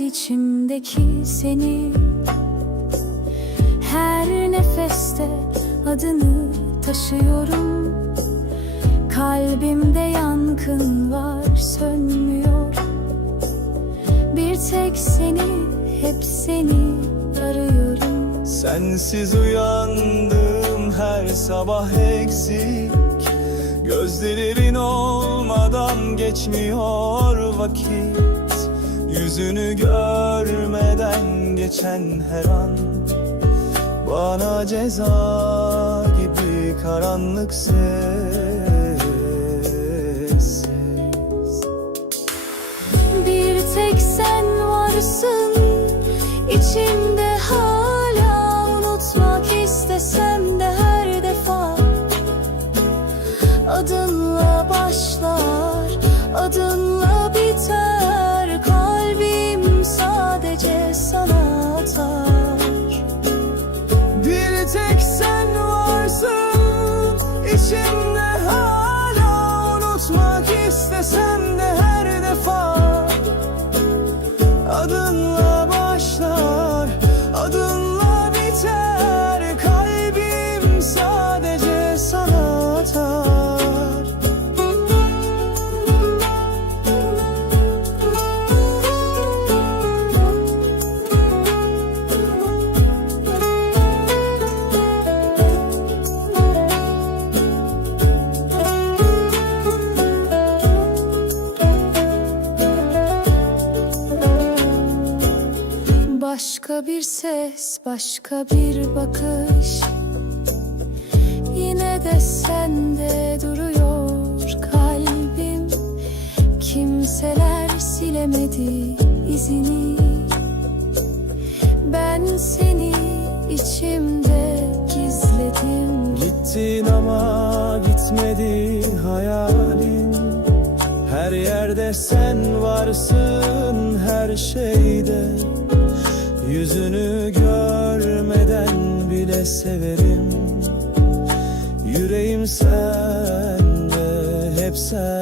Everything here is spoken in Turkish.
içimdeki seni. Her nefeste adını taşıyorum. Kalbimde yankın var sönmüyor. Bir tek seni hep seni arıyorum. Sensiz uyandım her sabah eksik. Gözlerin olmadan geçmiyor vakit Yüzünü görmeden geçen her an Bana ceza gibi karanlık sessiz. Bir tek sen varsın içimde Başka bir ses, başka bir bakış. Yine de sende duruyor kalbim. Kimseler silemedi izini. Ben seni içimde gizledim. Gittin ama gitmedi hayalin. Her yerde sen varsın her şeyde Yüzünü görmeden bile severim. Yüreğim sende hep sen